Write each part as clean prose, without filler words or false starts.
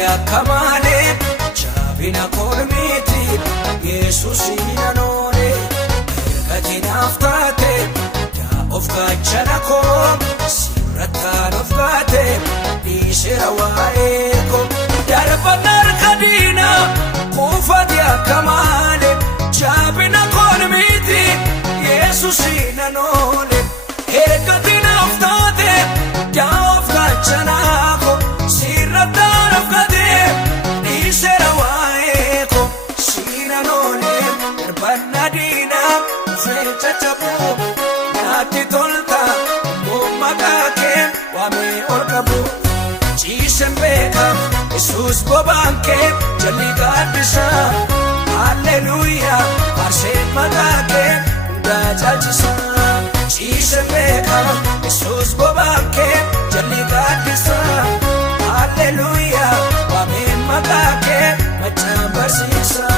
kamale jabina kormiti Yesus inanone ergatina aftate da of gachana kom siratan of gate ishira waeko darbanar kadina kufatia kamale jabina kormiti Yesus inanone ergatina aftate da of gachana kom siratan of gate ishira waeko sinanone darbanadina fechachapo nati tolta mumakake wame orkabu chisembeka Jesus bobanke jaligadisa hallelujah arse magake dajachisa chisembeka Jesus bobanke jaligadisa hallelujah wame magake machabarsisa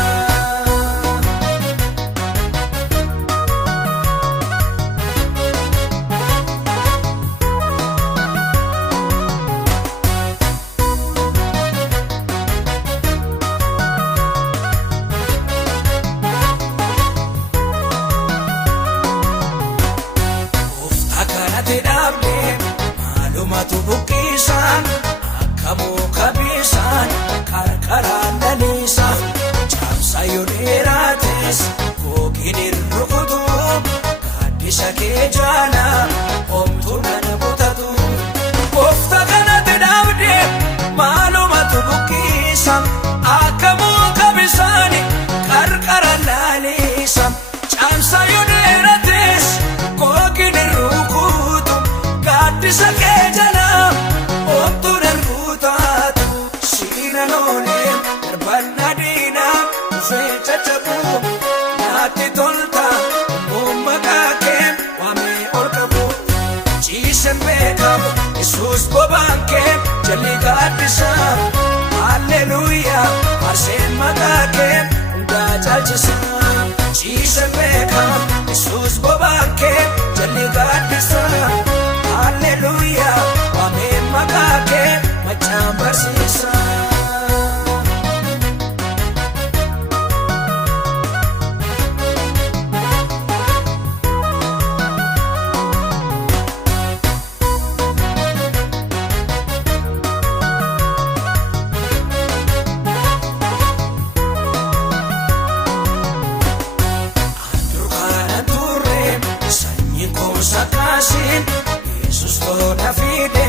Malumatu bukisan akamu kabisan karkaran danisa chamsa yudirates kokinir rukutu kadisa kejana omtunan butatu kofta kanate davde malumatu bukisan akamu kabisan karkaran danisa chamsa yudirates kokinir rukutu kadisa kejana omtunan butatu sinanone darbanadina fechachapu nati tolta mumakake wame orkabu chisembeka Jesus bobanke jaligadisa hallelujah arsen magake dajachisa chisembeka Jesus bobanke jaligadisa hallelujah wame magake machabarsisa Jesus toda fide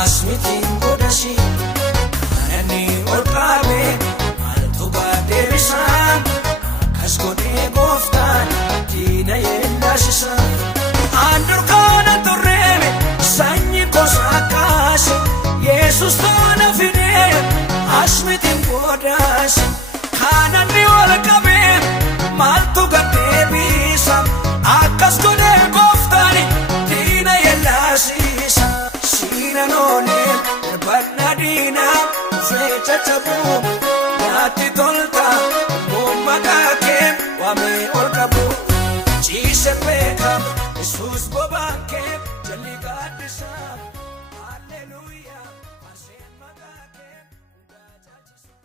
asmitin godashi anani orkabe maltu badebisan kaskode goftan dina yendashisa andur kana torreme sanyi kosakashi Jesus toda fide asmitin godashi anani orkabe maltu badebisan kaskode goftan sisa sinanone darbanadina fechachapu nati tolta mumakake wame orkabu chisembeka Jesus bobanke jaligadisa hallelujah arsen magake dajachisa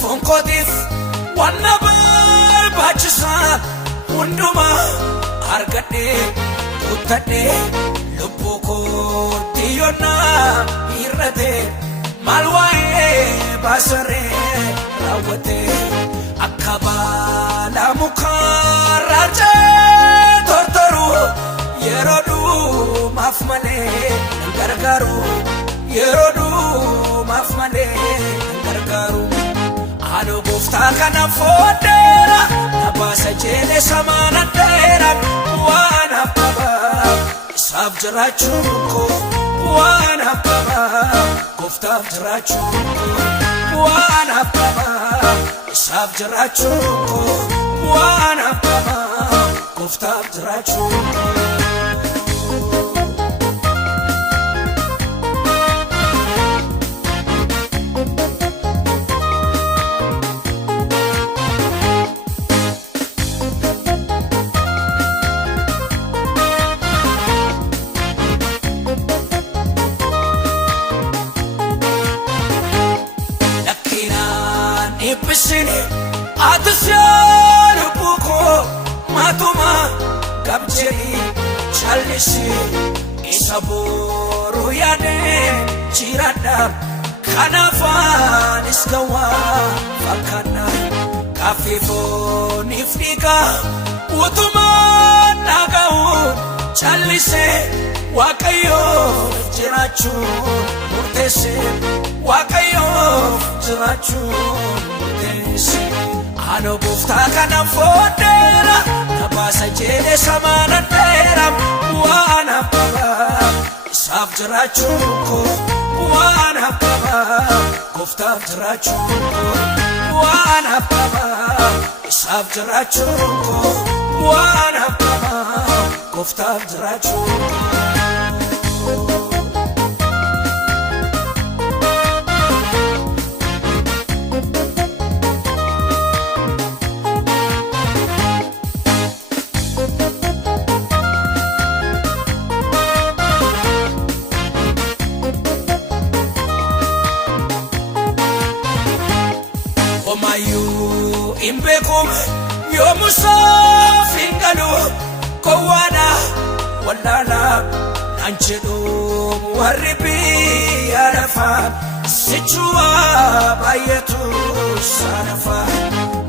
fonkotif wanna barbachisa unduma argade utade lupoko tiyona irate malwae basare rawate akabala mukharaje tortoru yerodu mafmale gargaru yerodu mafmale gargaru alo gofta kana fodera nabasa jele samana dera wana baba isaaf jiraachuun koo waan haffamaa gooftaaf jiraachuun koo waan haffamaa isaaf jiraachuun koo waan haffamaa gooftaaf jiraachuun koo. Bisini atisyalu buko matuma kabjeri chalisi isaboru yade chiradam kanafan iskawa fakana kafifo nifnika utuma nagaun chalise wakayo jirachun murtese wakayo jirachun ano bufta kana fodera nabasa jede samana tera wana baba isaf jirachuko wana baba bufta jirachuko wana baba isaf jirachuko wana baba bufta jirachuko. Imbekum yomusafin galu kowana walala nanchedo waribi arafa sichua bayetu sarafa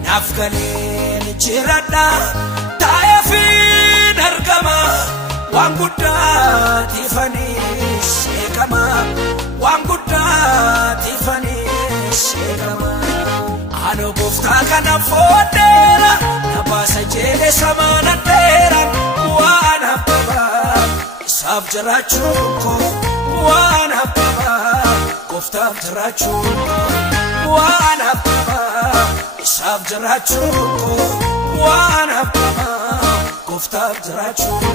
nafgalen jirada tayafin argama wanguda tifani sekama wanguda tifani sekama. Ano bufta kana fodera nabasa jede samana tera wana baba isaf jirachuko wana baba bufta jirachuko wana baba isaf jirachuko wana baba bufta jirachuko.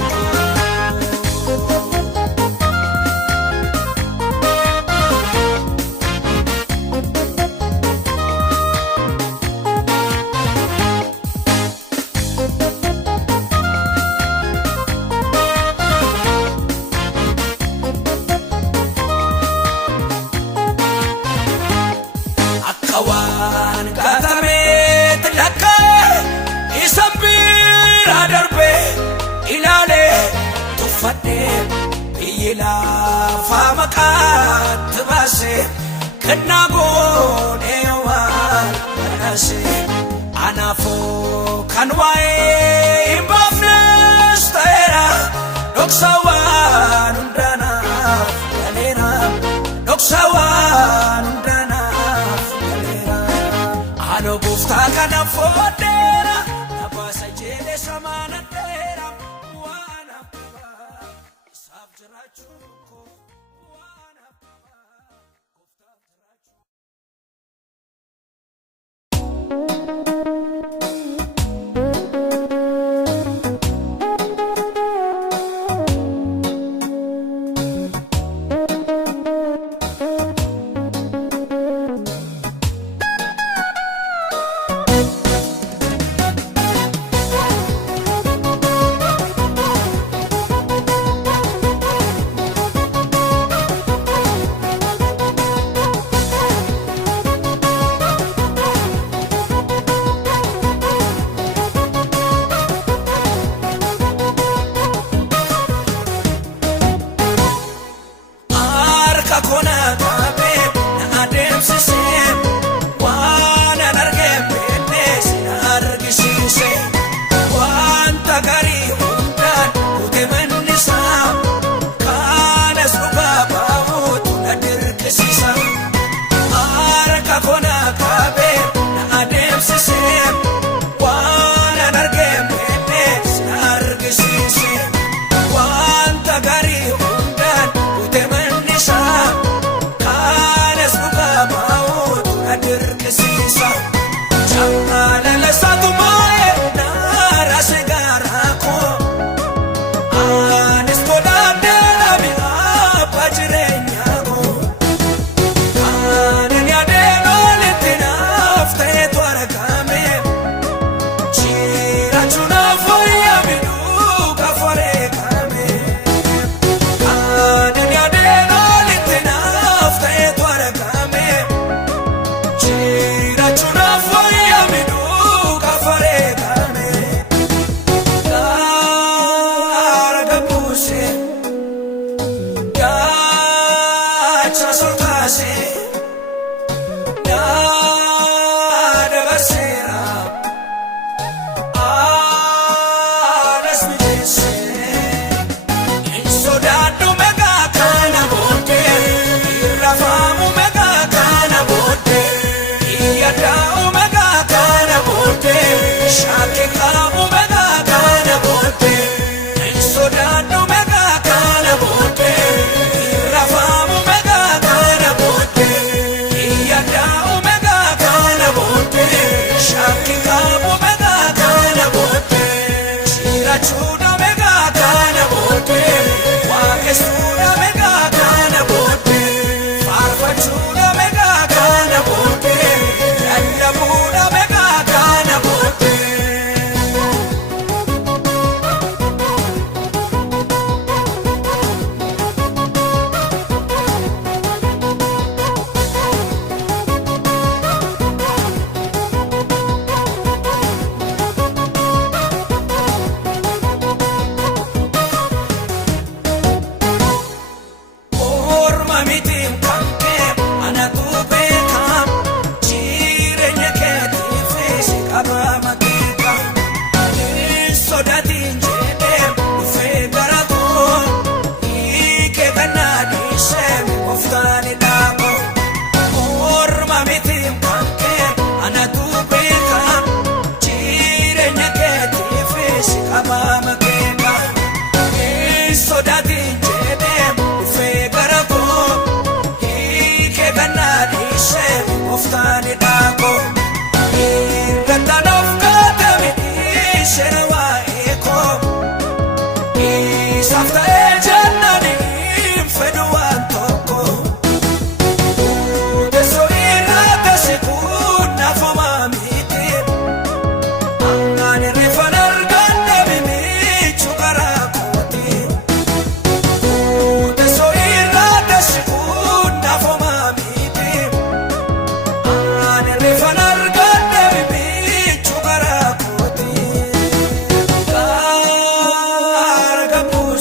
Ila fama kat base kena gone wa nase anafo kanwae imbafnes taera doksawan undana galera doksawan undana galera ano bufta kana fodera nabasa jede samana tera wana baba isaf jirachuko wana baba gofta jirachuko.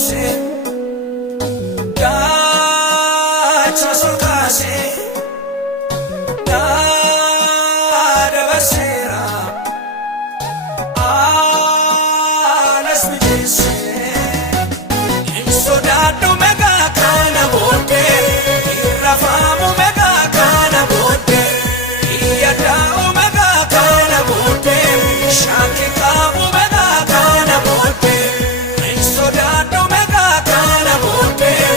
buuse gaacha sokaase naada baseera anas mijeesse sodaadhu megaa kana booddee irrafaamu megaa kana booddee iyyadaa'u megaa kana booddee shaakki qaabu megaa kana booddee sodaadhu megaa kana booddee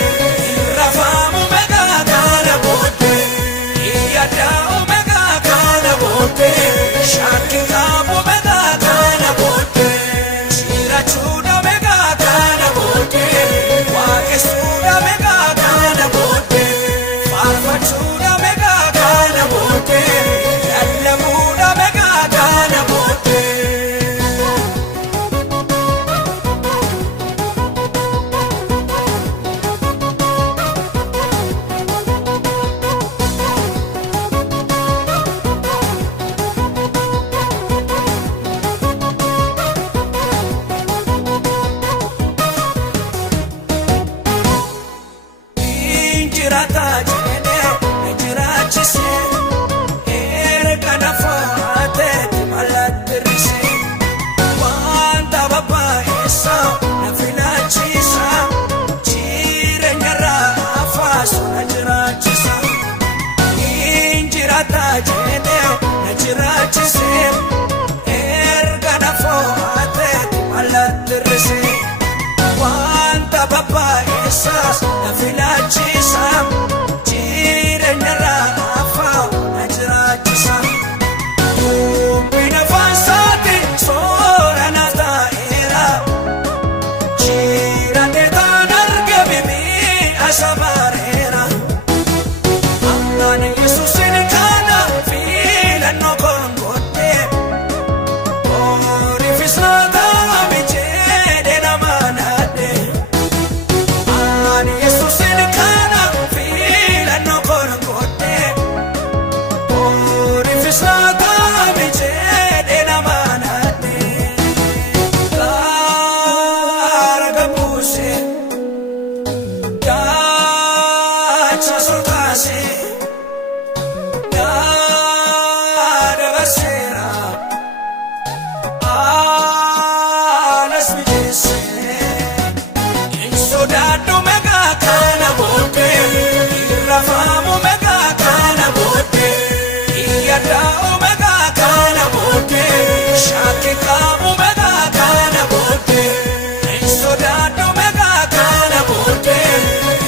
irrafaamu megaa kana booddee iyyadaa'u megaa kana booddee shaakki qaabu megaa kana booddee jirachuudha megaa kana booddee waaqessuudha megaa kana booddee faarfachuudha megaa kana booddee lallabuudha megaa kana booddee. Injirata jene injirachise erga faate malatrise wanta baba esa na filachisa jirenya rafa sona jirachisa injirata jene injirachise erga faate malatrise wanta baba esa na filachisa jirenya rafa na jirachisa dubbina fansati soorana taa'eera jirate taan argamimi asabareera ammaan yesuusin kana filannoo koon godhee oriifis naa taa'ame jedhee namaa naadhee ani yesuusin kana filannoo koon godhee oriifis naa taa'ame jedhee namaa naadhee gaara gabuuse gaacha sokaase naada baseera anas mijeesse sodaadhu megaa kana booddee irrafaamu megaa kana booddee iyyadaa'u megaa kana booddee shaakki qaabu megaa kana booddee sodaadhu megaa kana booddee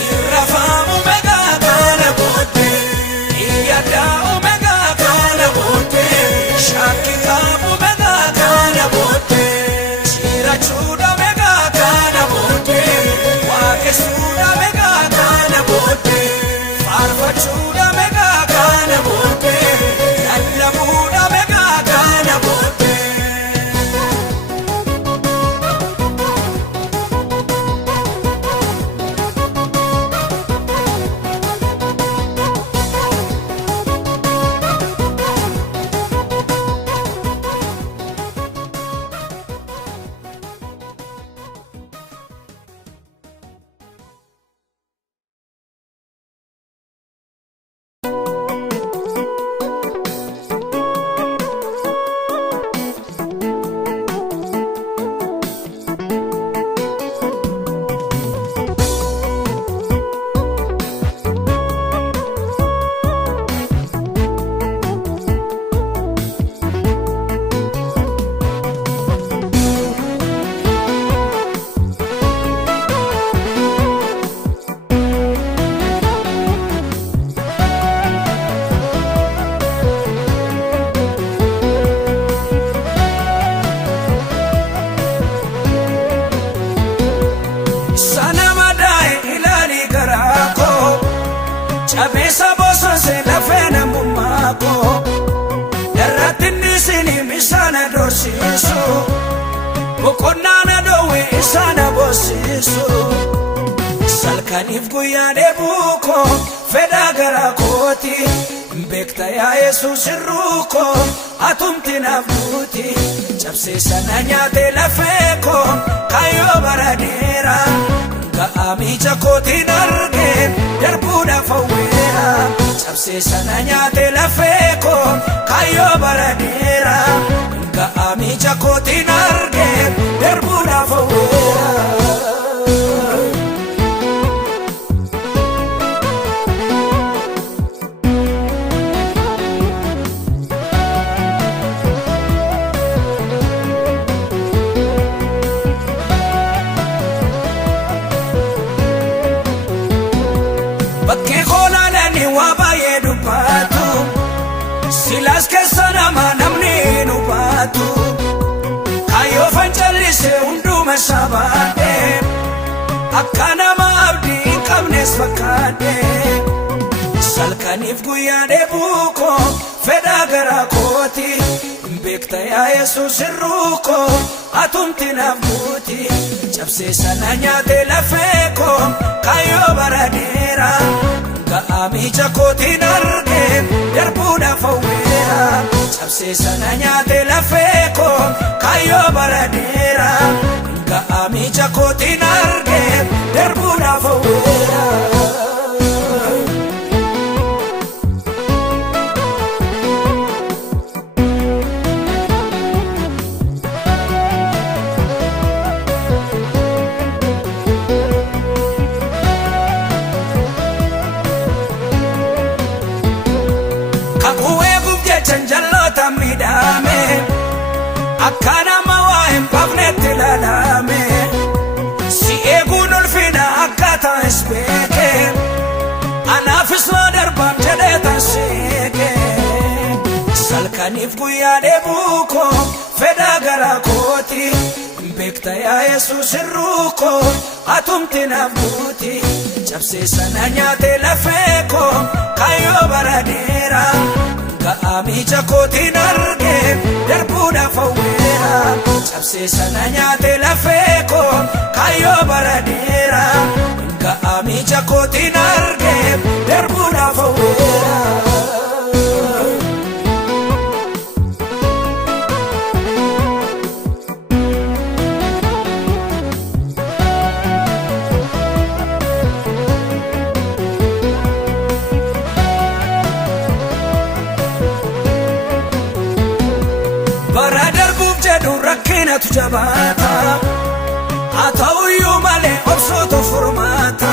irrafaamu megaa kana booddee iyyadaa'u megaa kana booddee shaakki qaabu megaa kana booddee jirachuudha megaa kana booddee waaqessuudha megaa kana booddee faarfachuudha megaa kana booddee lallabuudha megaa kana booddee. Chabeessa bosonse lafee namummaa koo irratti nisini misaana dorsiisu boqonnaa na dhoowwe isaana boosisu salkaniif guyyaa dheebuu koo fedhaa garaa kooti beekta yaa Yesuus irruu koo atumti naaf buuti cabsee sana nyaate lafee koo kayyoo bara dheeraa amicha kootiin argee darbuudhaaf hawweera cabsee sana nyaatee lafee koo kaayyoo bara dheeraa amicha kootiin argee darbuudhaaf hawweera. Bakkee koolaalanii waa baay'ee dubbatu silaas keessa nama namni nu baatu kaayyoo fancallise hunduma sabaadhee akka nama abdii hin qabnes fakkaadhee salkaniif guyyaa dheebuu koo fedhaa garaa kooti beekta yaa Yesuus sirruu koo atumti naaf guuti cabsee sana nyaatee lafee koo kaayyoo bara dheeraa amicha kootiin argee darbuudhaaf hawweera cabsee sana nyaatee lafee koo kaayyoo bara dheeraa amicha kootiin argee darbuudhaaf hawweera. Chanjalloota midhaame akka nama waa hin baafnetti ilaalame si eeguun ulfina akka ta'es beeke anaafis waa darbaam jedhee tanseeke salkaniif guyyaa dheebuu koo fedhaa garaa kooti beekta yaa Yesuus sirruu koo atumti naaf guuti cabsee sana nyaatee lafee koo kaayyoo bara dheeraa amicha kootiin argee darbuudhaaf hawweera cabsee sana nyaatee lafee koo kaayyoo bara dheeraa amicha kootiin argee darbuudhaaf hawweera. Bara darbuuf jedhu rakkinatu jabaata haa ta'uyyuu malee obsuutu furmaata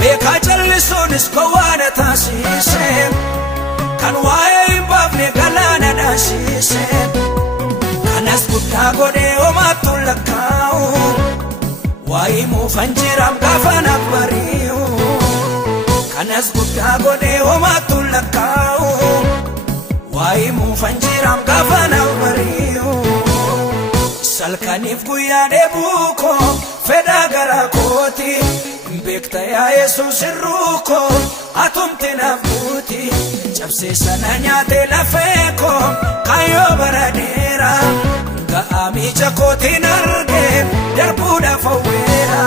beekaa jallisuunis gowwaana taasise kan waa'ee hin baafne galaana dhaasise kanas guddaa godhee homaattu lakkaa'u waa'ee muufan jiraam gaafa naaf bari'u kanas guddaa godhee homaattu lakkaa'u waa'ee muufan jiraam gaafa naaf bari'u salkaniif guyyaa dheebuu koo fedhaa garaa kooti beekta yaa Yesuus sirruu koo atumti naaf guuti cabsee sana nyaatee lafee koo kaayyoo bara dheeraa amicha kootiin argee darbuudhaaf hawweera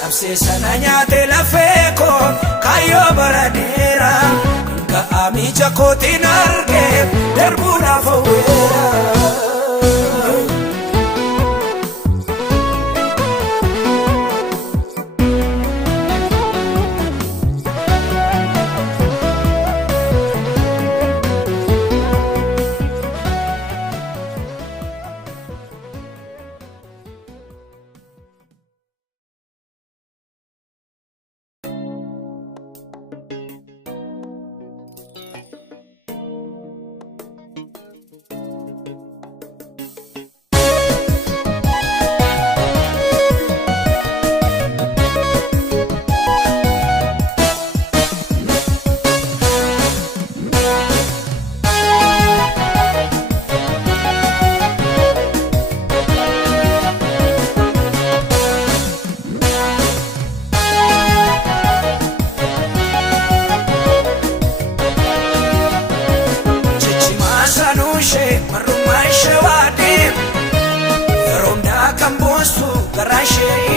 cabsee sana nyaatee lafee koo kaayyoo bara dheeraa amicha kootiin argee darbuudhaaf hawweera.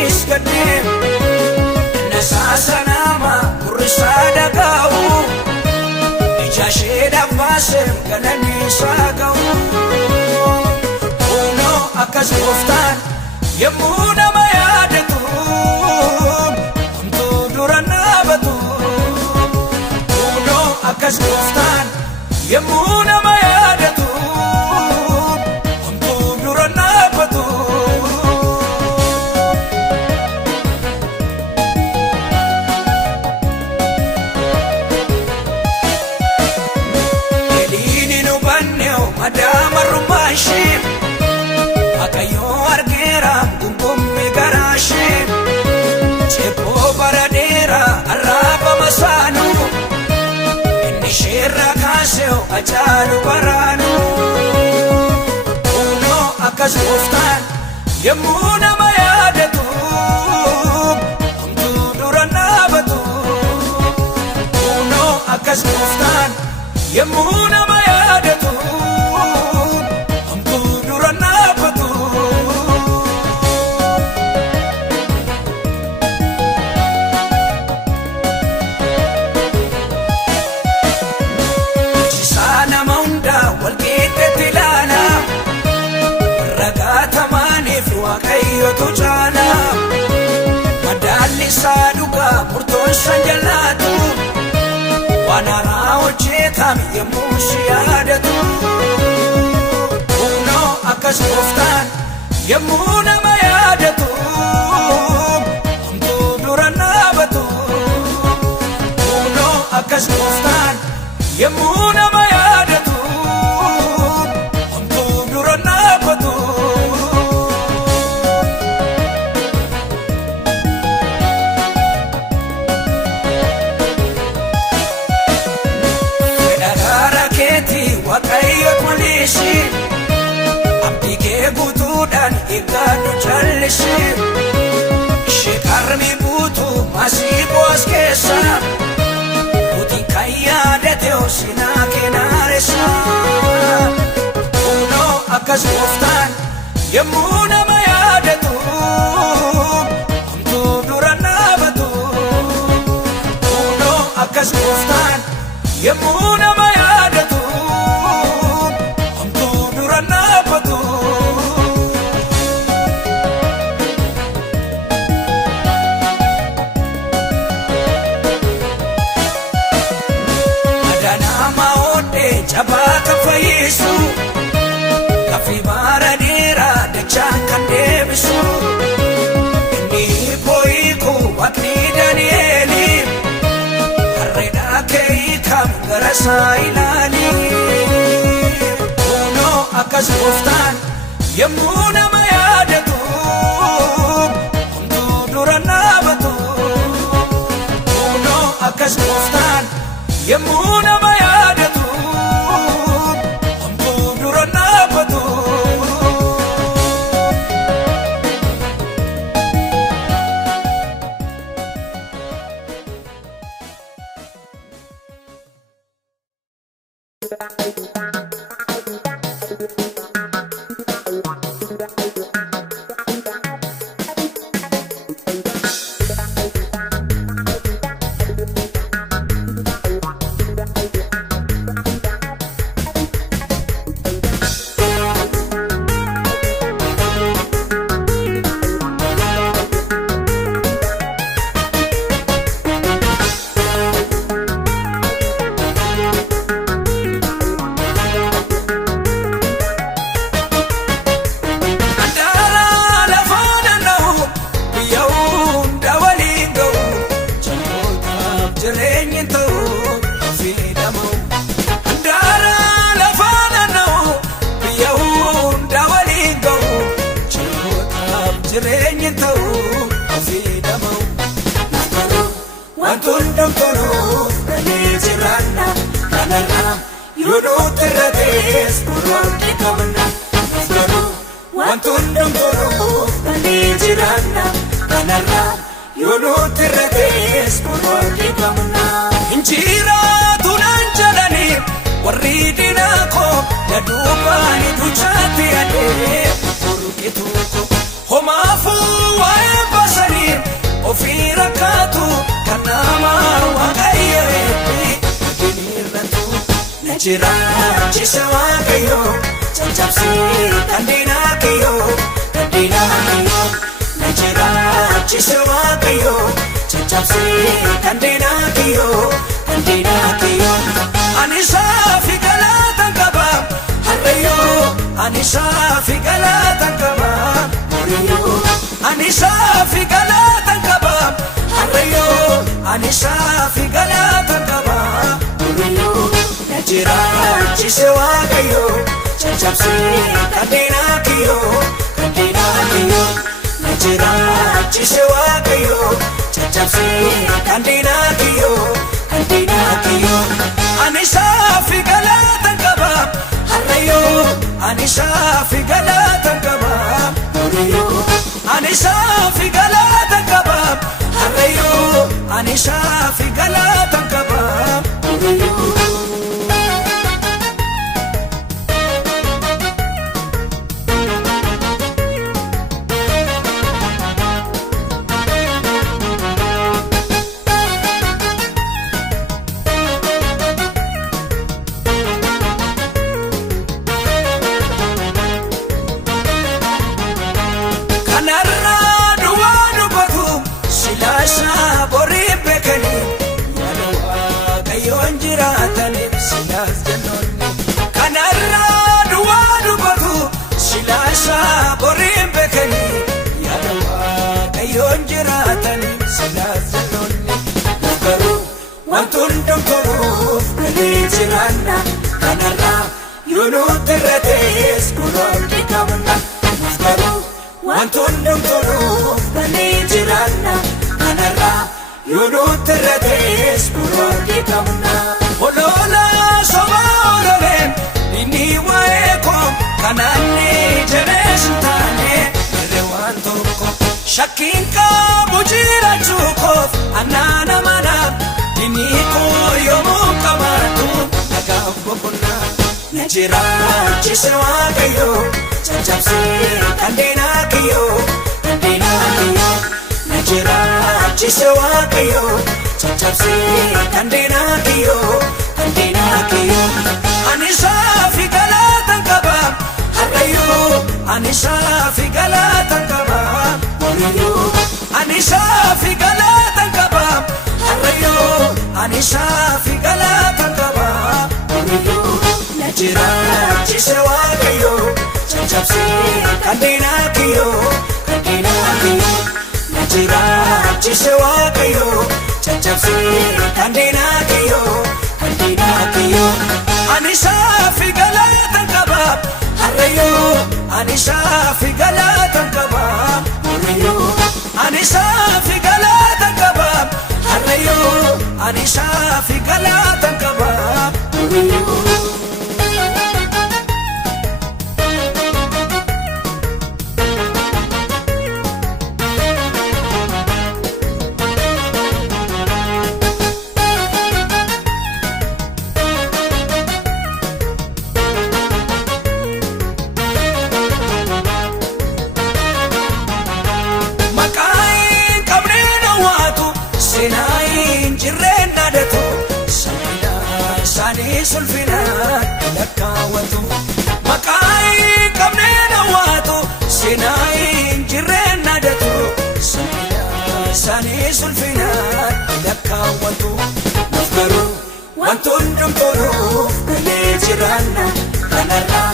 isgadim nasasanama kurisada gau ijasheda fasem ganani sagau uno akas koftan yemuna mayadatu ajaalu baraanu kunoo akkas gooftaan yemmuu nama yaadatu homtuu dura dhaabatu kunoo akkas gooftaan yemmuu nama yaadatu homtuu dura dhaabatu Waaqayyotu caala madaalli isaa dhugaa murtoon san jallaatu waan haaraa hojjetame yemmuu si yaadatu kunoo akkas gooftaan yemmuu nama yaadatu homtuu dura dhaabatu kunoo akkas gooftaan yemmuu nama yaadatu homtuu dura dhaabatu Waaqayyoon mul'isi abdii kee guutuudhaan eeggadhu jal'isi ishee qarmii guutuu masiiboo as keessa butiin kan yaadate hosinaa keenaaressa kunoo akkas gooftaan yemmuu nama yaadatu homtuu dura dhaabatu kunoo akkas gooftaan yemmuu nama yaadatu Jabaata fayyisu kafii bara dheeraa dachaan kan deebisu inni hiiku waaqni Daani'eeli harreedhaa kee kam gara isaa ilaali kunoo akkas gooftaan yemmuu nama yaadatu homtuu dura dhaabatu kunoo akkas gooftaan yemmuu nama yaadatu jireenyi ta'uu ofii dhabuu naftanuu wantoonni dhamtanuu dhalee jiraanna kanarraa yoo nuti irra ta'es murootti qabna naftanuu wantoonni dhamtanuu dhalee jiraanna kanarraa yoo nuti irra ta'es murootti qabna injiraatu naan jedhanii warri diinaa koo na duubaani duchaatti adee furuqitu homaafu waa'ee basanii ofii rakkaatu kan nama waaqayyooti dhageenirratu na jiraachisa waaqayyoo caccabsee kan diinaa kiyyoo na jiraachisa waaqayyoo caccabsee kan diinaa kiyyoo ani saafi galaatan qaba harreeyyoo ani saafi galaatan qaba ani saafi galaatan qaba harreeyyoo ani saafi galaatan qaba na jiraachise waaqayyoo caccabsee kan diinaa kiyyoo na jiraachise waaqayyoo caccabsee kan diinaa kiyyoo ani saafi galaatan ani shaafi galatan qaba horiyo ani shaafi galatan qaba harreyo ani shaafi galatan qaba horiyo Wantundum toluf galichirana kanara yunutirrates kurordi kamna muftaru wantundum toluf galichirana kanara yunutirrates kurordi kamna olola sobololem inni waekom kananni jeneshtane rewantoko shakinka bujira chukof anana mana Diniko yomu kamatu nagabokuna Najira chisewa kayo Chachapsi kandina kiyo Kandina kiyo Najira chisewa kayo Chachapsi kandina kiyo Kandina kiyo Anisha figalatan kaba Harayo Anisha figalatan kaba Horiyo Anisha figalatan kaba Harayo ani shaafi galatan qaba horiyo najira chisewa kayo chachapsi kandina kiyo najira chisewa kayo chachapsi kandina kiyo ani shaafi galatan qaba harayo ani shaafi galatan qaba horiyo ani shaafi galatan qaba harayo ani shaafi galatan qaba horiyo maqaayin qabneena waatu seenaayin jirreenna datu sammina isaanii sulfina lakkaawwatu maqaayin qabneena waatu seenaayin jirreenna datu sammina isaanii sulfina lakkaawwatu nuuf garuu wantundum toluuf galee jiraanna kanarraa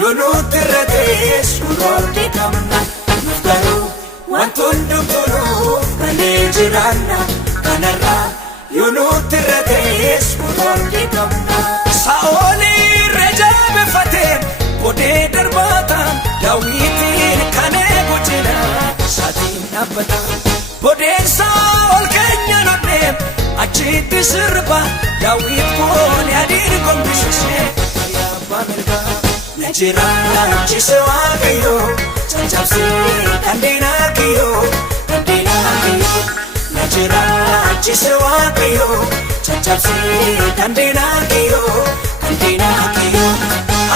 yoo nutti irratees kuroorri qabna nuuf garuu wantundum toluuf galee jiraanna kanarraa yoo nutti irratees kuroorri qabna Saa'olii rejabeeffatee bodee darbaataan Daawitiin kan eegu jira saatiin dhaabbata bodeen Saa'ol keenya nodhee achitti sirba Daawit koon adiin gombisisee yaabba mirgaa Najira chisewa kayo chachapsi kandina kiyo Najira chisewa kayo chachapsi kandina kiyo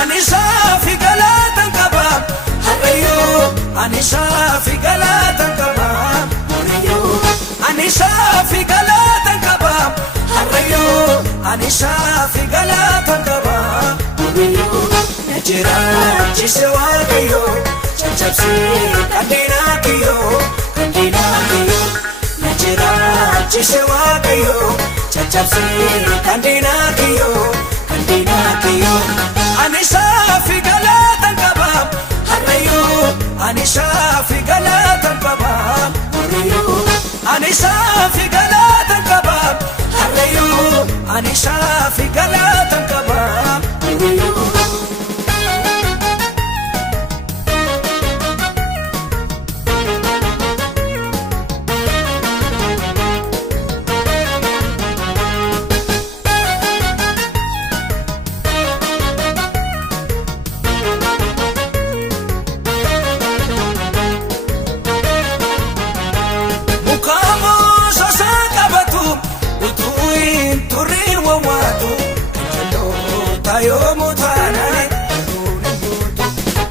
ani shaafi galatan qaba harayo ani shaafi galatan qaba horiyo ani shaafi galatan qaba harayo ani shaafi galatan qaba horiyo Najira chisewa kayo chachapsi kandina kiyo Najira chisewa kayo chachapsi kandina kiyo ani shaafi galatan qaba harayo ani shaafi galatan qaba horiyo ani shaafi galatan qaba harayo ani shaafi galatan qaba horiyo taayoomu taanaan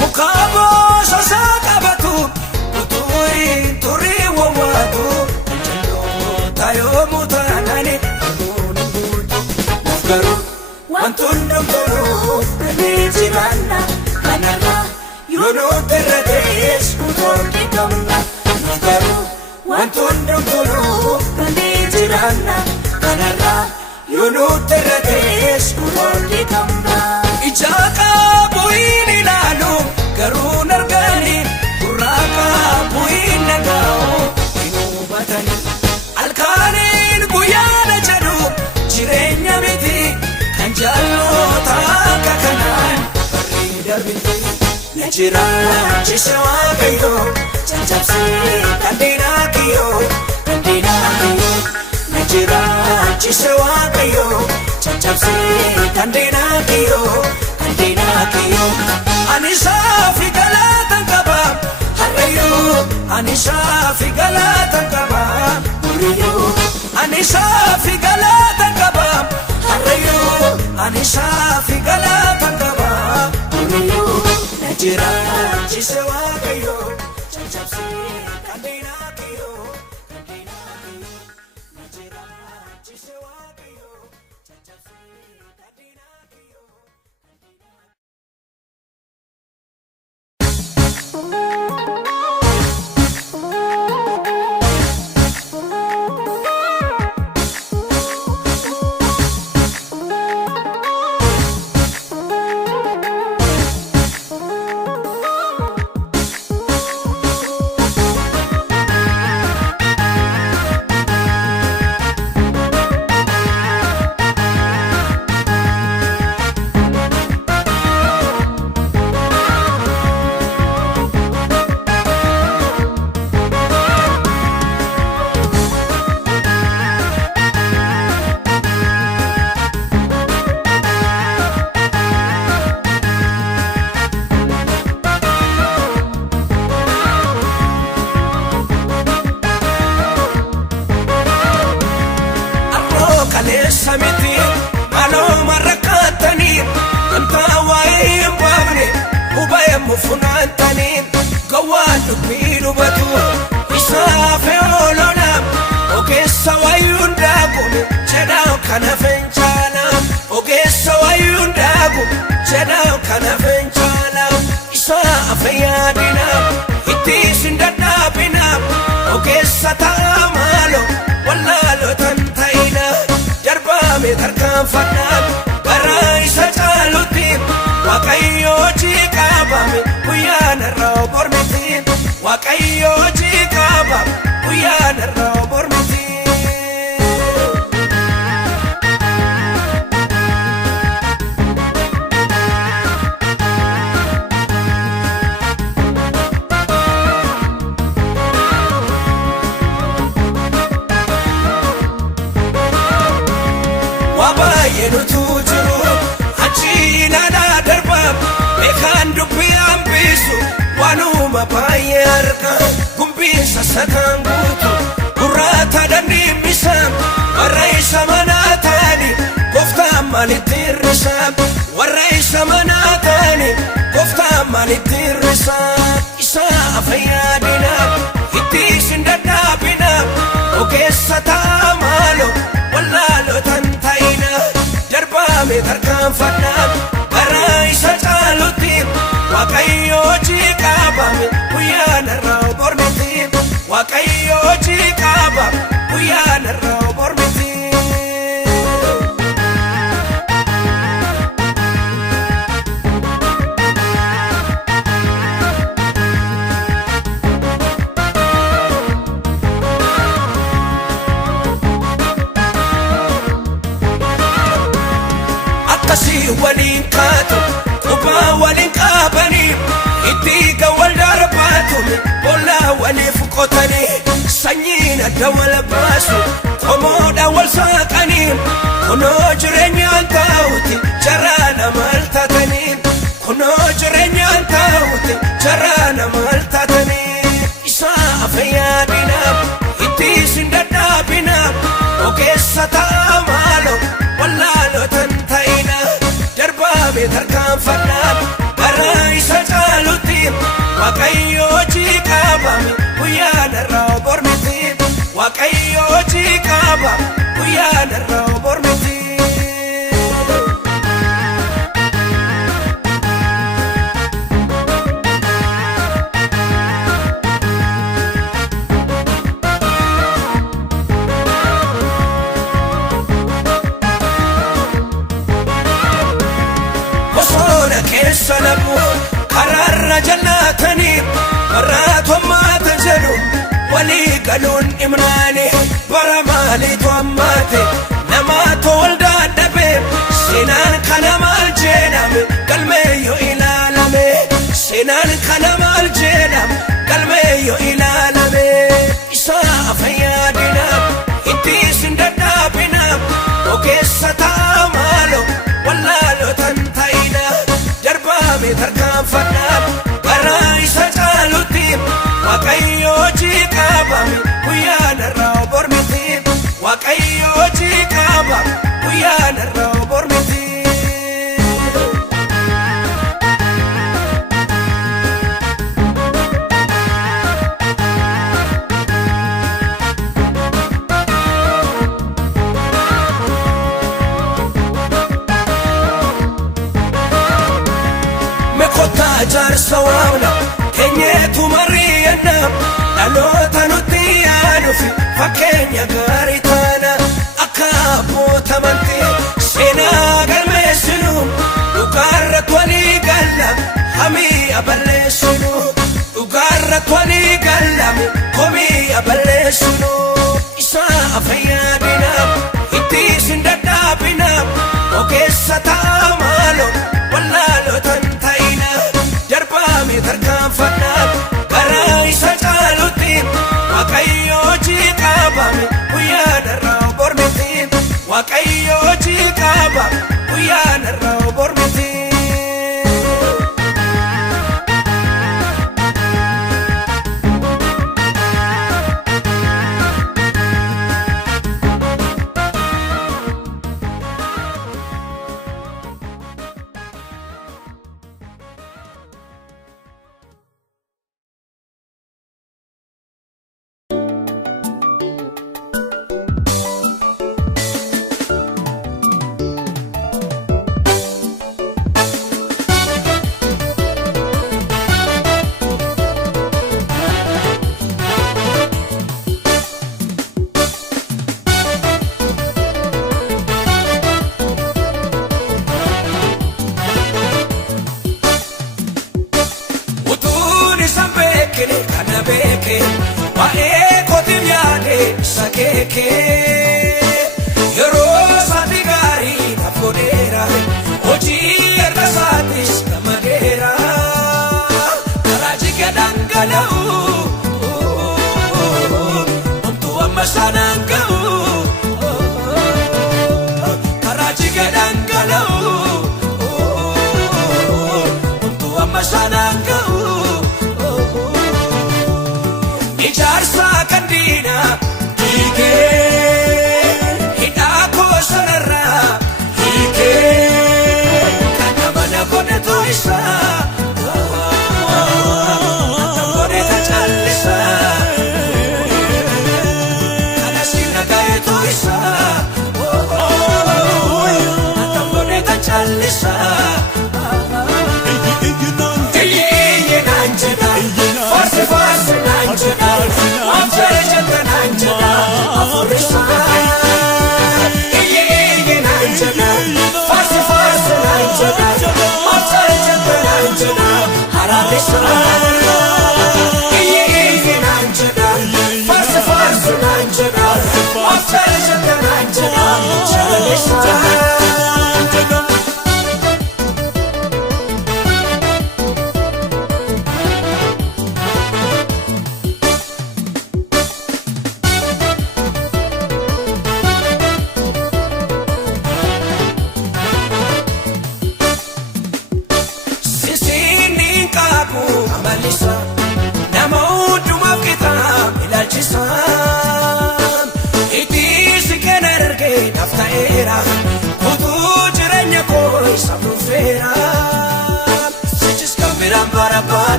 mukaaboo sosaa qabatu utuu hin turii wawwaatu taayoomu taanaan garuu wantoon dhumtuu ni jiraanna kanarraa yoo nuti irra ta'es utoonni qabna garuu wantoon dhumtuu ni jiraanna kanarraa yoo nuti irra ta'es utoonni qabna. Ijaa qabu hin ilaalu garuu nargani gurraa qabu hin dhaga'u hin hubatani halkaniin guyyaana jedhu jireenya miti kan jaalota akka kanaan bareeda miti. Na jiraachise Waaqayyo caccabsee kan diinaa kiyyoo kan diinaa kiyyoo. Na jiraachise Waaqayyo caccabsee kan diinaa kiyyoo kan diinaa kiyyoo. Ani saafi galaatan qaba harreeyyuu ani saafi galaatan qaba hurriyyuu. Ani saafi galaatan qaba harreeyyuu ani saafi galaatan qaba hurriyyuu. Na jiraachise Waaqayyo caccabsee kan diinaa kiyyoo kan diinaa kiyyoo. Na jiraachise Waaqayyo caccabsee kan diinaa kiyyoo kan diinaa. Samiti malo marakatani anta wae mbamne ubaye mufunantani gawadu bidubatu isafe olona ogessa wayundagu cheda kana fenchala ogessa wayundagu cheda kana fenchala isafe yadina itisindadabina ogessa tamalo wallalo tantaina me tarkan fanaan bara isa caalutti Waaqayyo jiqabame guyyaan irraa bormiti Waaqayyo jiqabame guyyaan irraa bormiti. Yenutu jiru achi nana darba meekan dubbii hambisu waanuma baay'ee arga gumbisa sakaan guutu gurraata dandeemmisa warra isa manaa taani gooftaan maalitti hir'isa warra isa manaa taani gooftaan maalitti hir'isa isa afayyaadina itti isin dadhaabina ogeessa ta'a maalo wallaalotan ta'ina. Me tarkan fanaan bara isa caalutti Waaqayyo jiqabame guyyaan irraa bormiti Waaqayyo jiqabame guyyaan irraa bormiti. Waliin kaatu qubaa waliin qabanii itti gawwal darbaatu bollaa waliif qotanii sanyiin adda wal baasu qomoodha wal saaqanii kunoo jireenyaan taa'uti jaraa nama altatanii kunoo jireenyaan taa'uti jaraa nama altatanii isa afayyaadinaaf itti isin dadhaabinaaf ogeessa ta'a maalo wallaalotan ta'ina darba waaqayyo hojii qaba guyyaan irraa mormiti. Bosona keessa namu kararra jannatanii barraatummaata jedhu walii galuun imnaani bara maaliitu ammaate namaatu waldaa dhabe seenaan kana maal jedhame galmeeyyo ilaalame seenaan kana maal jedhame galmeeyyo ilaalame isaa fayyaadinaaf ittis hin dadhaabinaaf ogeessa ta'a maalo wallaalotan ta'ina darbaame tarkaanfadhaaf garaa isa caalutti waaqayyo hojii qaba guyyaan irraa mormiti waaqayyo hojii qaba guyyaan irraa mormiti. Mekotaa jaarsa waamna keenyeetu mari'anna dhaloota nutti yaadufi fakkeenya gaarii taana akka abboota amantii seenaa galmeessinu dhugaarratti walii galla hamii aballeessinu dhugaarratti walii galla komii aballeessinu isaa fayyaadinaaf ittis hin dadhaabinaaf ogeessa ta'a maalo wallaalotan ta'ina darbaame tarkaanfadhaaf garaa isa caalutti waaqayyo hojii qaba guyyaan irraa mormiti waaqayyo hojii qaba guyyaan irraa mormiti. Kana beeke waa'ee kootiif yaade isa keeke yeroo isaati gaarii naaf godheera hojii erga isaatis gammadeera karaa jige dhangala'u homtuu amma sanaan ga'u karaa jige dhangala'u homtuu amma sanaan ga'u. Ijaarsa kan diina hiikee hidhaa koo sanarraa hiikee kan nama na godhatu isaa kan godhata caallisaa kan asiin nagayetu isaa kan godhata caallisaa.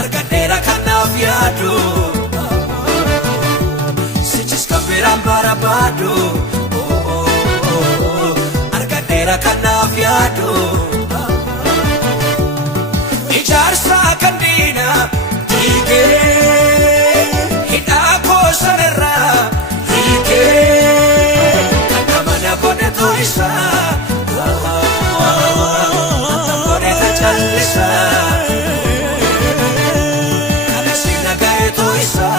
Argadera kanaaf yaadu biraan barbaadu argadheera kanaaf yaadu ijaarsa kan diina diigee hidhaa koo sanarraa hiikee kan nama na godhe too'isa kan godhe ta callisa kana si naga'e too'isa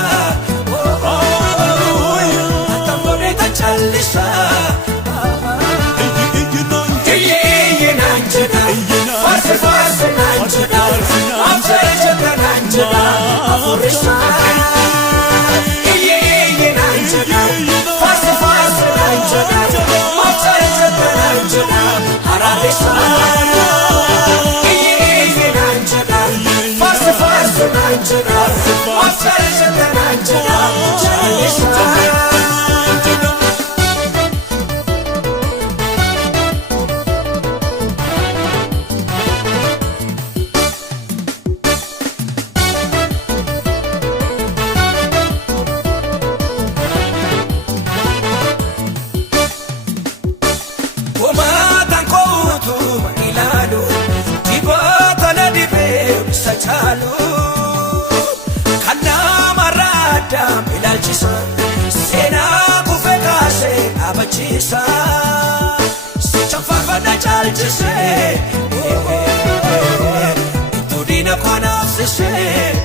kan godhe ta callisa Farsi farsi nanjada, amsare jada nanjada, afurisa. Iye iye nanjada, farsi farsi nanjada, amsare jada nanjada, hararisa. Iye iye nanjada, farsi farsi nanjada, amsare jada nanjada, hararisa. Seenaa kufe kaasee abachiisa sicha farfadha caalchisee ittuu diina koo naafsisee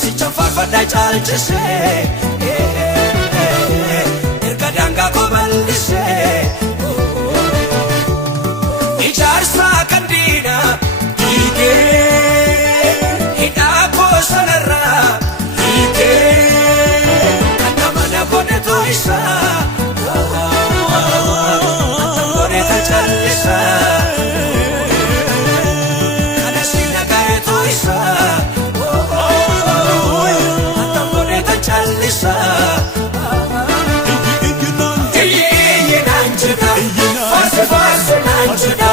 sicha farfadha caalchisee erga daangaa koo bal'isee ijaarsa kan diina diigee hidhaa koo sanarraa kan nama na godhe too'isa kan godhe ta callisa kana si naga'e too'isa kan godhe ta callisa iyye iyye naan jedha farsi farsi naan jedha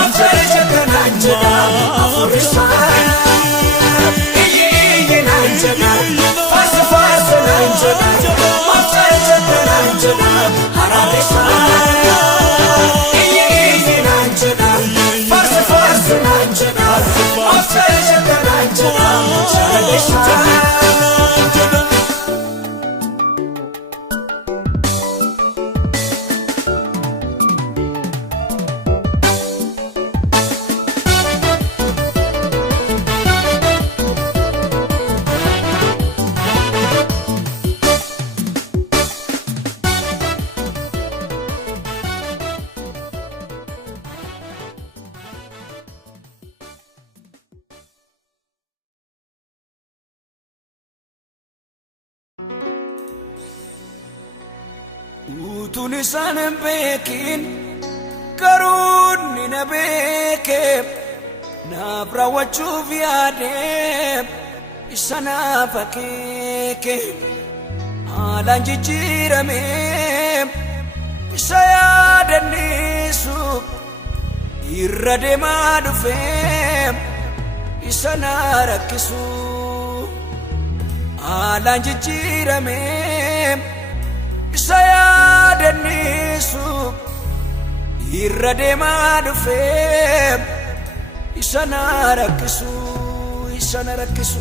amsare jada naan jedha afurisa iyye iyye naan jedha farsi farsi naan jedha amsare jada naan jedha hararisa iyye iyye naan jedha farsi farsi naan jedha amsare jada naan jedha hararisa. Utuun isaan hin beekin garuu ni na beeke naaf raawwachuuf yaade isa naaf akeeke haalaan jijjiirame isa yaadannisu irra deemaa dhufe isa na rakkisu haalaan jijjiirame isa yaadannisu irra deemaa dhufe isa na rakkisu isa na rakkisu.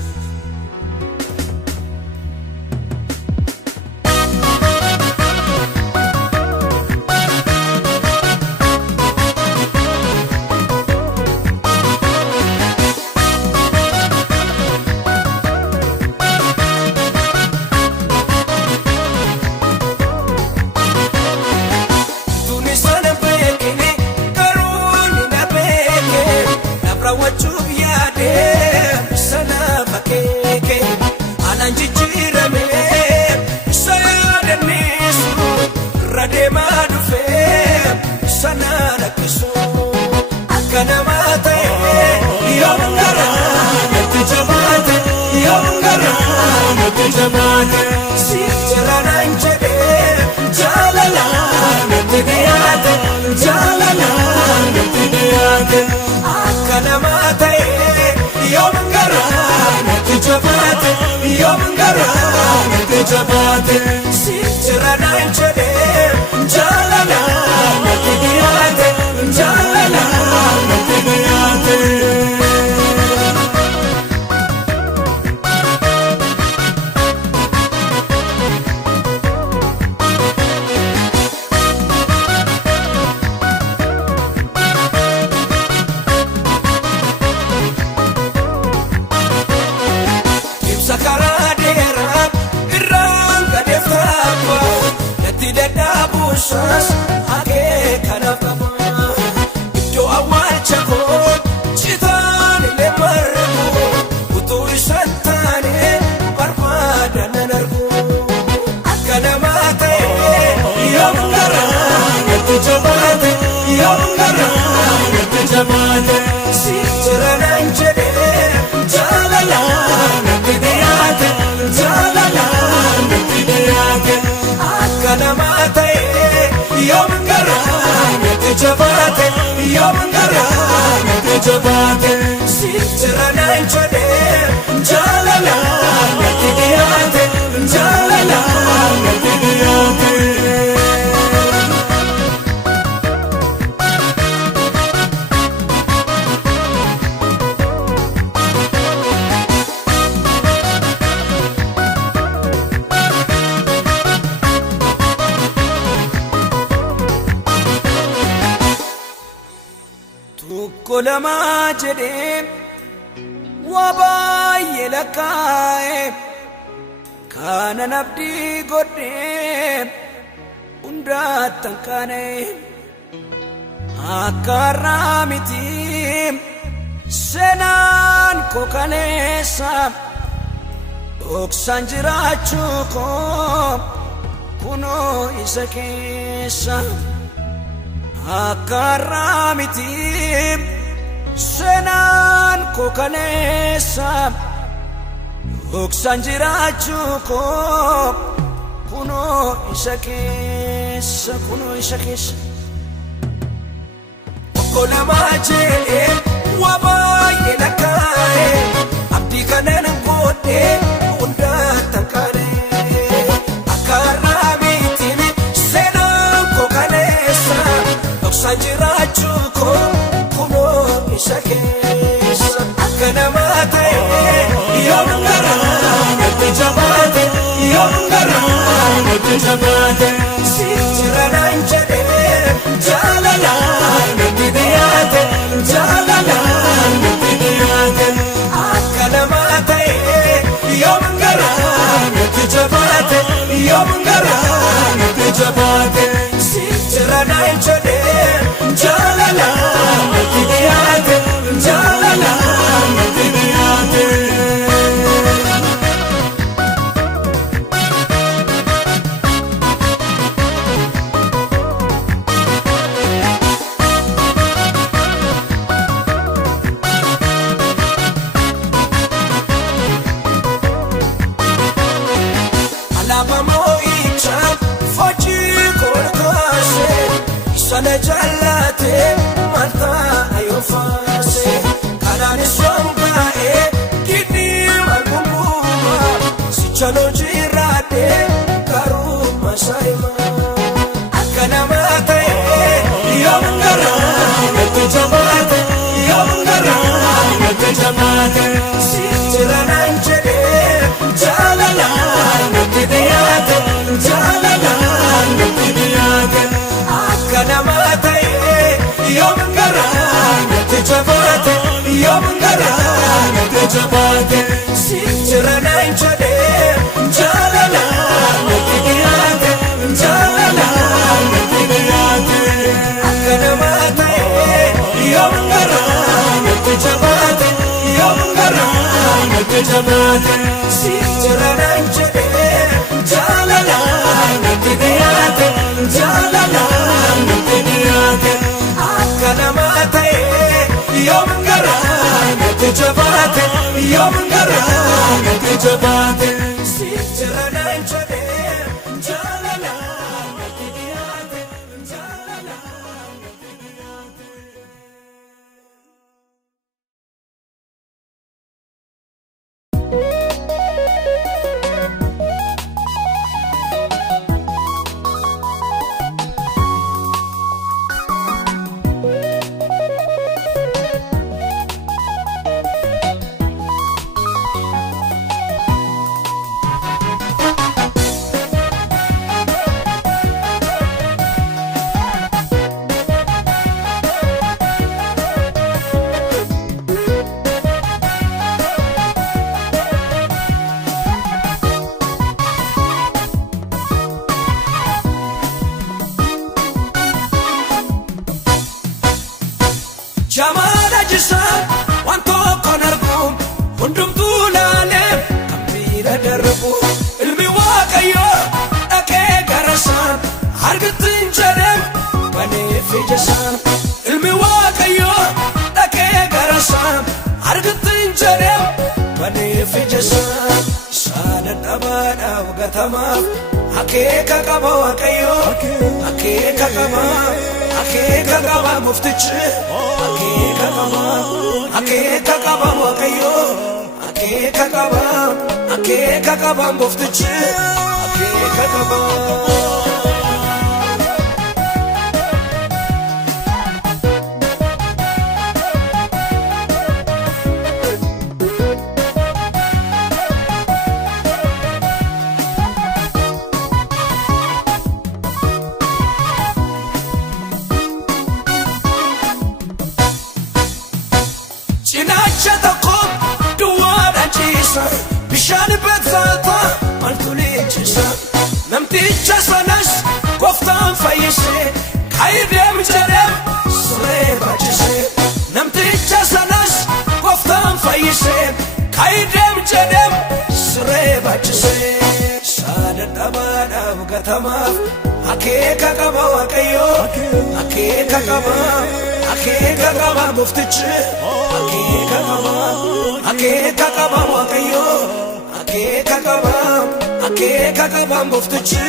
Raawwachuuf yaade isa naaf akeeke haalaan jijjiirame isa yaadannisu irra deemaa dhufe isa na rakkisu akka namaa ta'e yoom garaa natti jabaate yoom garaa natti jabaate siif jala naan jedhe jaalala natti dhiyaate jaalala natti dhiyaate. Akka namaa ta'e yoom garaa natti jabaate yoom garaa natti jabaate Sirranaan jedhee jaalala natti dhiyaate jaalala natti dhiyaate. Ibsa karaa dheeraa irraan gadeef taapa natti dadhabuusas akeekanaaf qaba. Iddoo awwaalcha koo citaan illee margu utuu isaan taane barbaadan nan argu. Akka namaa ta'e yoom garaa natti jabaate yoom garaa natti jabaate sirranaan jedhee jaalala natti dhiyaate jaalala natti dhiyaate. akka namaa ta'e yoom garaa natti jabaate yoom garaa natti jabaate sirranaan jedhee jaalala natti dhiyaate jaalala natti dhiyaate. tokko lamaa jedhee waa baay'ee lakkaa'e kanan abdii godhee hundaattan kaane akka har'aa miti seenaan koo kaleessa dhoksaan jiraachuu koo kunoo isa keessa. Akka har'aa miti seenaan koo kaleessa dhoksaan jiraachuu koo kunoo isa keessa kunoo isa keessa. Tokko lamaa jedhee waa baay'ee lakkaa'e abdii kanan godhee hundaattan kaane akka har'aa miti seenaan koo kaleessa dhoksaan jiraachuu koo kunoo isa keessa. Akka namaa ta'e yoom garaa natti jabaate yoom garaa natti jabaate sirranaan jedhee jaalala natti dhiyaate jaalala natti dhiyaate. akka namaa ta'e yoom garaa natti jabaate yoom garaa natti jabaate sirranaan jedhee jaalala natti dhiyaate jaalala natti dhiyaate. alaabaa moo'ichaa faajjii kolkaase sana jaallate mataa yoo faase kanaanis songaa'ee gidii malbumbuuma sichaloo jiraadhee garuma saayima. Akka namaa ta'e yoom garaa natti jabaate yoom garaa natti jabaate sirranaan jedhee jaalala natti dhiyaate jaalala natti dhiyaate. akka namaa ta'e yoom garaa natti jabaate yoom garaa natti jabaate sirranaan jedhee jaalala natti dhiyaate jaalala natti dhiyaate. akka namaa ta'e yoom garaa natti jabaate yoom garaa natti jabaate sirranaan jedhee jaalala natti dhiyaate jaalala natti dhiyaate. akka namaa ta'e yoom garaa natti jabaate yoom garaa natti jabaate sirranaan jedhee jaalala natti dhiyaate jaalala. natti dhiyaate. fijasa ilmi waaqayyo dhaqee garasa argatin jedhem bane fijasa sana dhabaadhaaf gatamaaf akeeka qaba waaqayyo akeeka qaba muftichi akeeka qaba waaqayyo akeeka qaba muftichi akeeka qaba bishaan beekfata maltulichisa namticha sanas gooftaan fayyise kaayidem jedhem siree baachise namticha sanas gooftaan fayyise kaayidem jedhem siree baachise saada dhabaadhaaf gatamaaf akeeka qaba waaqayyo akeeka qaba muftichi akeeka qaba waaqayyo akeeka qaba muftichi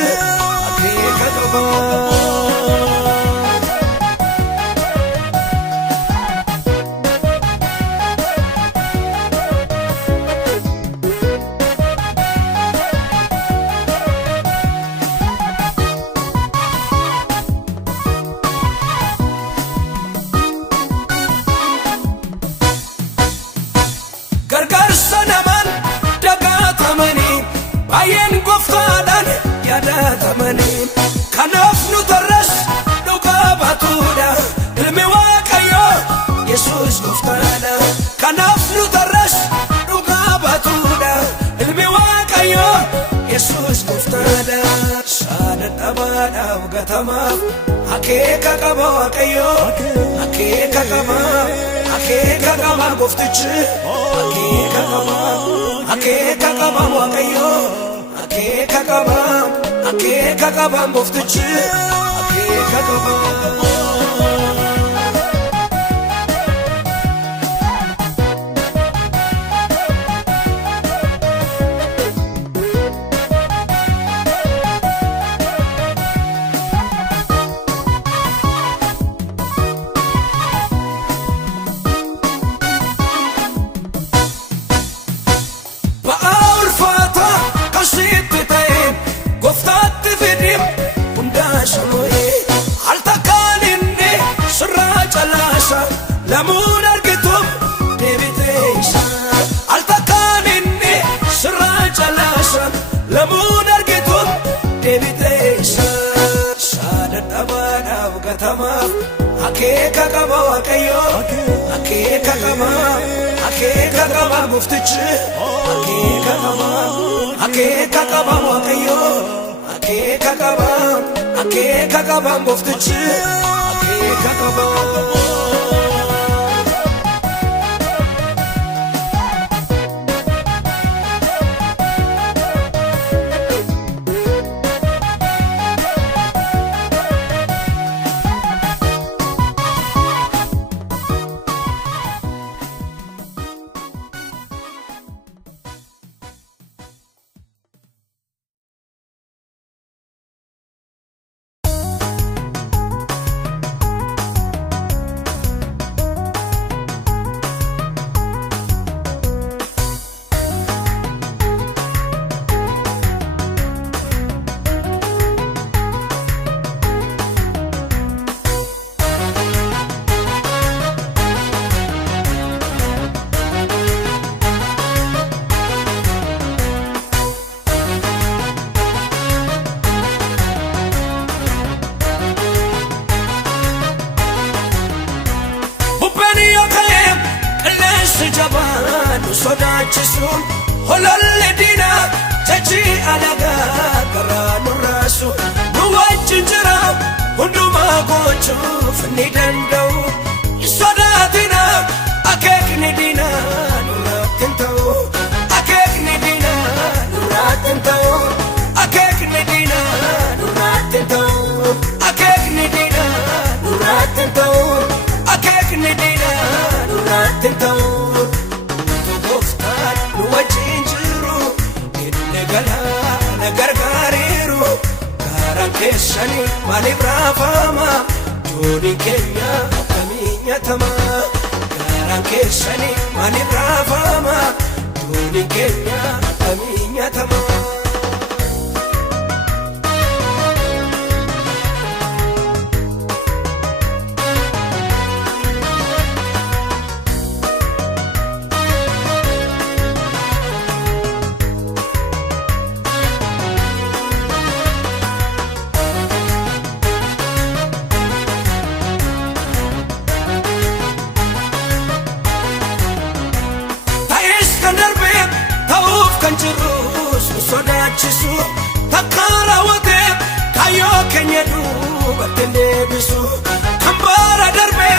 akeeka qaba gargaarsa namaan dagaatamanii baay'een gooftaadhaan yaadatamanii kanaaf nu tarras dhugaa baatuudha ilmi waaqayyo yesuus gooftaadha kanaaf nu tarras dhugaa baatuudha ilmi waaqayyo yesuus gooftaadha saada dhabaadhaaf gatamaaf akeeka qaba waaqayyo akeeka qaba muftichi akeeka qaba waaqayyo akeeka qaba muftichi akeeka qaba lamun argitum deebiteessa altakaan inni sirraa calaasa lamun argitum deebiteessa saada dhabaadhaaf gatamaaf akeeka qaba waaqayyo akeeka qaba muftichi akeeka qaba waaqayyo akeeka qaba muftichi akeeka qaba sodaachisuun hololle diinaa jechi alagaa garaa nurraasu nu wajjin jira hundumaa gochuuf ni danda'u sodaatina akeekni diinaa nurraatti hin ta'u akeekni diinaa nurraatti hin ta'u akeekni diinaa nurraatti hin ta'u akeekni diinaa nurraatti galaana gargaariiru gaaraan keessanii maaliif raafama jooniin keenya akkamiin nyaatama gaaraan keessanii maaliif raafama jooniin keenya akkamiin nyaatama. Kan jirus sodaachisu takka raawwatee kayyoo keenya duubatti deebisu kan bara darbee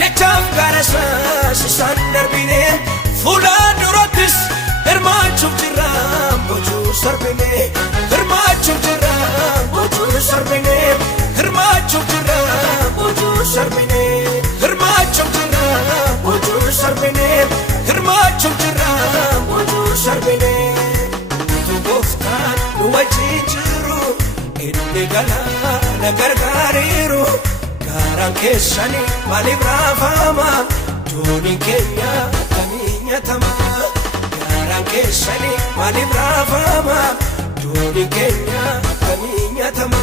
jechaaf gaarasaa isaan darbine fuula durattis hirmaachuuf jirra boojuu sarbine hirmaachuuf jirra boojuu sarbine hirmaachuuf jirra boojuu sarbine hirmaachuuf jirra boojuu sarbine hirmaachuuf jirra boojuu sarbine. Nu wajjin jiru inni galaana gargaariiru gaaraan keessanii maaliif raafama jooniin keenya akkamiin nyaatama gaaraan keessanii maaliif raafama jooniin keenya akkamiin nyaatama.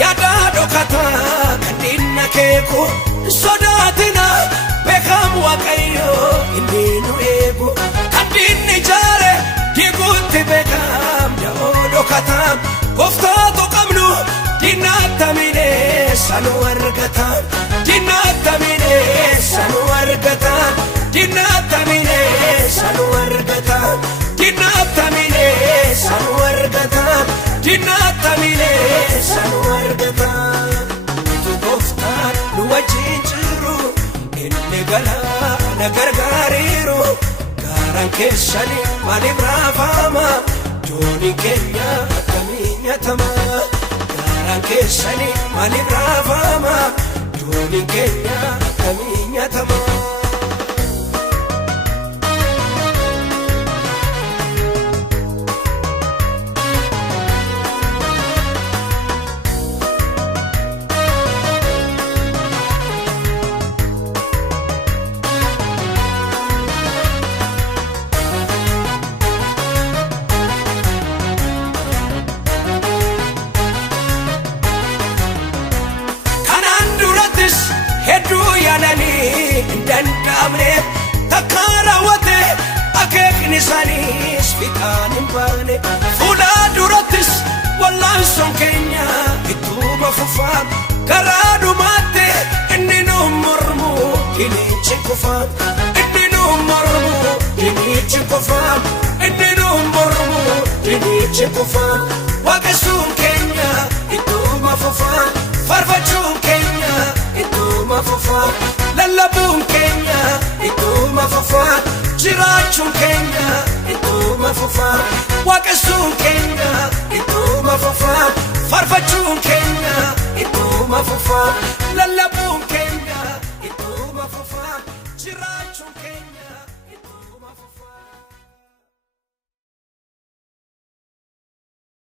Yaada dhokataa kan diinna keeku sodaatina beekamu Waaqayyo inni nu eegu kan diinni ijaare diiguutti beekam da'oo dhokataa gooftaatu qabnu diinnatta miidhee sanu argata diinnatta miidhee sanu argata diinnatta miidhee sanu argata diinnatta miidhee sanu argata diinnatta miidhee sanu argata. Tu gooftaan nu wajjin jiru inni galaana gargaariiru gaaraan keessanii maaliif raafama jooniin keenya akkamiin nyaatama gaaraan keessanii maaliif raafama jooniin keenya akkamiin nyaatama. Hedduu yaalanii hin danda'amne takka raawwatee akeekni isaaniis fiixaan hin baane fuula durattis wallaansoon keenya ittuma fufaa garaa dhumaatti inni nu mormu dinichi kufaa inni nu mormu dinichi kufaa inni nu mormu dinichi kufaa waaqessuun keenya ittuma fufaa farfachuun keenya ittuma fufaa lallabuun keenya ittuma fufaa jiraachuun keenya ittuma fufaa waaqessuun keenya